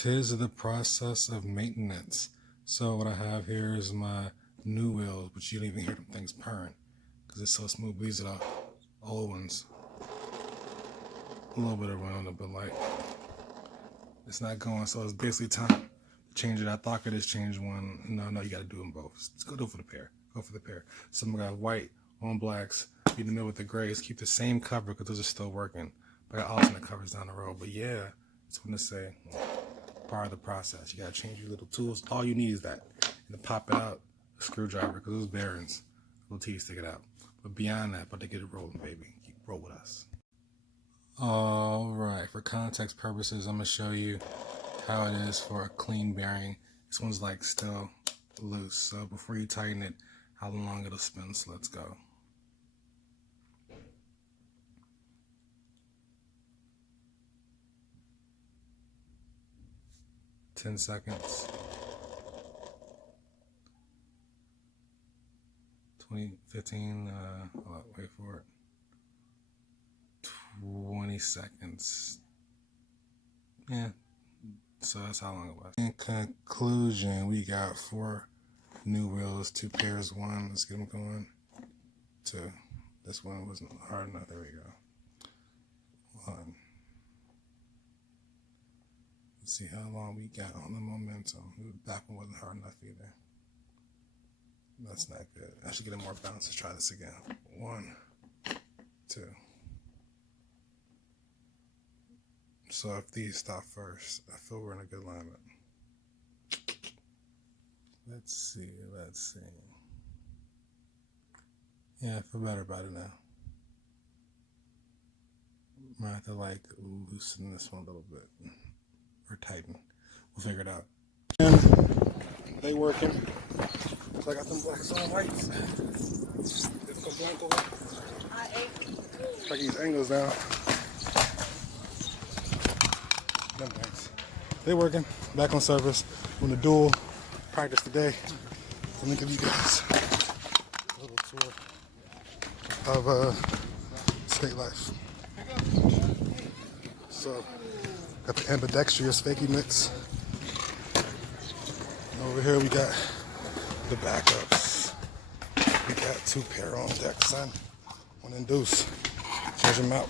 'Tis the process of maintenance. So what I have here is my new wheels, but you don't even hear them things purring because it's so smooth. These are the old ones. A little bit of run on it, but like it's not going. So it's basically time to change it. I thought I could just change one. No, you got to do them both. Let's go for the pair. Go for the pair. Some got white on blacks. Be in the middle with the grays. Keep the same cover because those are still working. But I got alternate covers down the road. But yeah, it's what to say. Part of the process. You gotta change your little tools. All you need is that, and to pop it out, a screwdriver, because those bearings, little teeth stick it out. But beyond that, but to get it rolling, baby, roll with us. All right, for context purposes, I'm gonna show you how it is for a clean bearing. This one's like still loose, so before you tighten it, how long it'll spin. So let's go. 10 seconds. 15, wait for it. 20 seconds. Yeah, so that's how long it was. In conclusion, we got 4 new wheels, 2 pairs, 1. Let's get them going. 2. This one wasn't hard enough. There we go. 1. Let's see how long we got on the momentum. The back one wasn't hard enough either. That's not good. I should get more bounce. Let's try this again. 1, 2. So if these stop first, I feel we're in a good alignment. Let's see. Yeah, I feel better about it now. Might have to like loosen this one a little bit. Or tighten. We'll figure it out. And they working. So I got them blacks on whites. Let's go blanco. Try to get these angles down. Them things. They working. Back on service. On the dual practice today. So let me give you guys a little tour of state life. So got the ambidextrous fakie mix. And over here we got the backups. We got 2 pair on deck, son. 1 induce. Change them out.